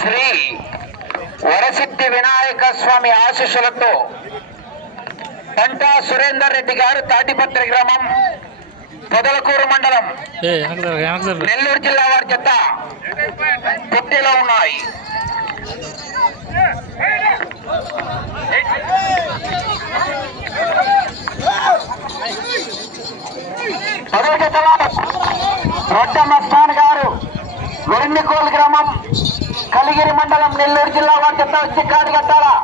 శ్రీ వరసిద్ధి వినాయక స్వామి ఆశీస్సులతో పంటా సురేందర్ రెడ్డి గారు తాటిపత్రి గ్రామం పొదలకూరు మండలం నెల్లూరు జిల్లా వారి జత పుట్టిలో ఉన్నాయి. పదో జతలో రొడ్డ మస్తాన్ గారు వెరిమికోల్ గ్రామం కలిగిరి మండలం నెల్లూరు జిల్లా వారి జత వచ్చి కాడి కట్టాలా.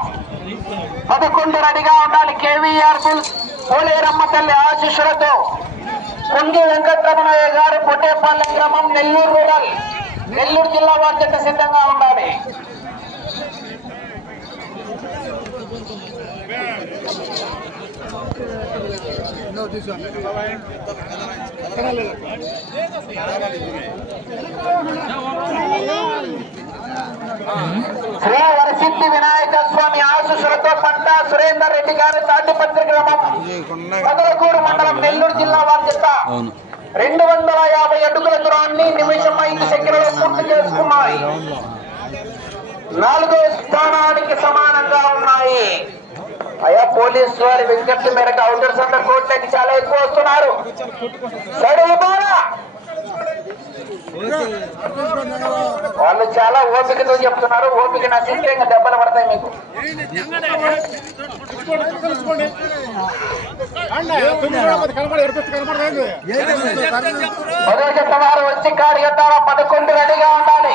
11 రెడీగా ఉండాలి. కేవీఆర్ బుల్స్ పోలేరమ్మ తల్లి ఆశీస్సులతో కుంగి వెంకటరమణయ్య గారు పొట్టేపల్లి గ్రామం నెల్లూరు రూరల్ నెల్లూరు జిల్లా వారి జత సిద్ధంగా ఉండాలి. శ్రీ వరసిద్ధి వినాయక స్వామి ఆశీస్సులతో పంటా సురేందర్ రెడ్డి గారు తాటిపత్రి గ్రామం పొదలకూరు మండలం నెల్లూరు జిల్లా వారి జత 250 అడుగుల దూరాన్ని నిమిషం 5 సెకండ్లలో పూర్తి చేసుకున్నాయి. 4వ స్థానానికి సమానంగా ఉన్నాయి. అయ్యా పోలీసు వారి విజ్ఞప్తి మేరకు అవుటర్స్ అండర్ కోర్టుకి చాలా ఎక్కువ వస్తున్నారు. వాళ్ళు చాలా ఓపికతో చెప్తున్నారు. ఓపిక నశిస్తే ఇంకా దెబ్బలు పడతాయి మీకు. పదో జత వారు వచ్చి కాడి కట్టారా. 11 రెడీగా ఉండాలి.